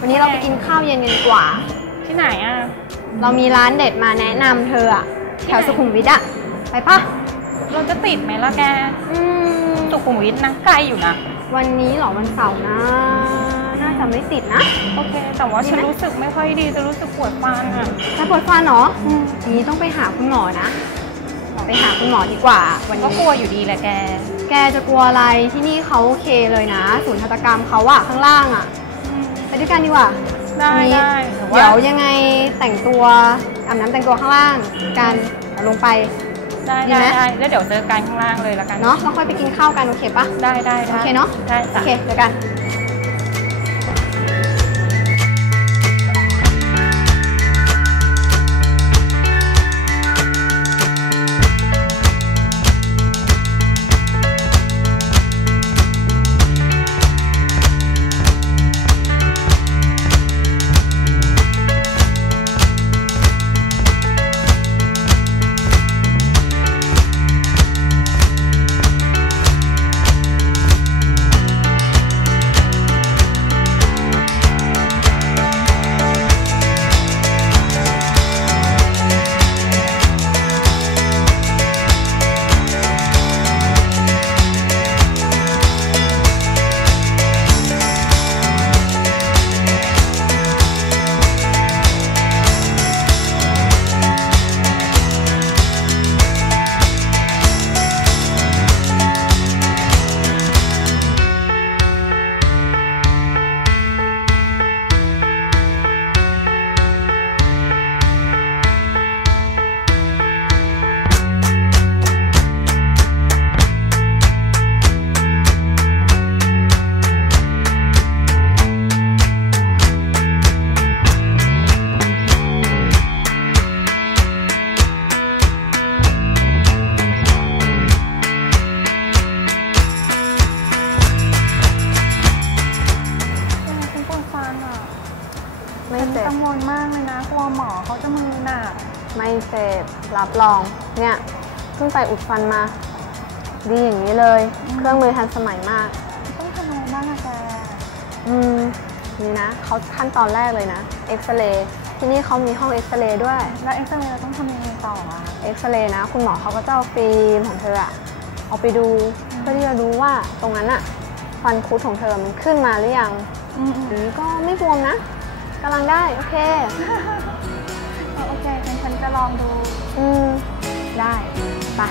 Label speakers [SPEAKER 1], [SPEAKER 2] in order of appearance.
[SPEAKER 1] วันนี้เราไปกินข้าวเย็นกันดีกว่า
[SPEAKER 2] ที่ไหนอะ
[SPEAKER 1] เรามีร้านเด็ดมาแนะนำเธออะแถวสุขุมวิทอะไปปะ
[SPEAKER 2] เราจะติดไหมล่ะแก
[SPEAKER 1] อืม
[SPEAKER 2] สุขุมวิทนะไกลอยู่นะ
[SPEAKER 1] วันนี้เหรอวันเสาร์นะ น่าจะไม่ติดนะ
[SPEAKER 2] โอเค แต่ว่า
[SPEAKER 1] ดี
[SPEAKER 2] ฉัน
[SPEAKER 1] ไหม
[SPEAKER 2] รู้สึกไม่ค่อยดีจะรู้สึกปวดฟันอะ
[SPEAKER 1] จะปวดฟันเหรออืมนี้ต้องไปหาคุณหมอนะไปหาคุณหมอดีกว่า วัน
[SPEAKER 2] ก็
[SPEAKER 1] นี้
[SPEAKER 2] กลัวอยู่ดีแหละแก
[SPEAKER 1] แกจะกลัวอะไรที่นี่เขาโอเคเลยนะ ศูนย์ทันตกรรมเขาอะข้างล่างอะไป ด้วยกันดีกว่า
[SPEAKER 2] ได้
[SPEAKER 1] วันนี้
[SPEAKER 2] ได้หรือว่า
[SPEAKER 1] เดี๋ยวยังไงแต่งตัวอาบน้ำแต่งตัวข้างล่างกันเดี๋ยวลงไป
[SPEAKER 2] ได้
[SPEAKER 1] ดี
[SPEAKER 2] ได้
[SPEAKER 1] ไหม
[SPEAKER 2] ได้แล้วเดี๋ยวเจอกันข้างล่างเลยละกัน
[SPEAKER 1] เนาะแล้วค่อยไปกินข้าวกันโอเคปะ
[SPEAKER 2] ได้ได้ได้
[SPEAKER 1] โอเคเนาะ
[SPEAKER 2] ได้
[SPEAKER 1] โอ
[SPEAKER 2] จ้ะ
[SPEAKER 1] เคเดี๋ยวกัน
[SPEAKER 2] ฉัน
[SPEAKER 1] ไม่
[SPEAKER 2] ฉัน
[SPEAKER 1] เจ็บ
[SPEAKER 2] กังวลมากเลยนะกลัวหมอเขาจะมือหนัก
[SPEAKER 1] ไม่เจ็บรับรอง เนี่ยเพิ่งไปอุดฟันมา ดีอย่างนี้เลย เครื่องมือทันสมัยมาก
[SPEAKER 2] ต้องทำอะไรบ้างอะแก
[SPEAKER 1] อืมนี่นะเขาขั้นตอนแรกเลยนะเอ็กซเรย์ที่นี่เขามีห้องเอ็กซเรย์ด้วย
[SPEAKER 2] แล้วเอ็กซเรย์เราต้องทำยังไงต่ออะ
[SPEAKER 1] เอ็กซเรย์นะ คุณหมอเขาก็จะเอาฟิล์มของเธออะเอาไปดูเพื่อที่จะรู้ว่าตรงนั้นอะฟันคุดของเธอมันขึ้นมาหรือยัง
[SPEAKER 2] อืม
[SPEAKER 1] อันนี้ก็ไม่บวมนะกำลังได้ โอเค
[SPEAKER 2] โอเคงั้นฉันจะลองดู
[SPEAKER 1] อืม ได้ ไป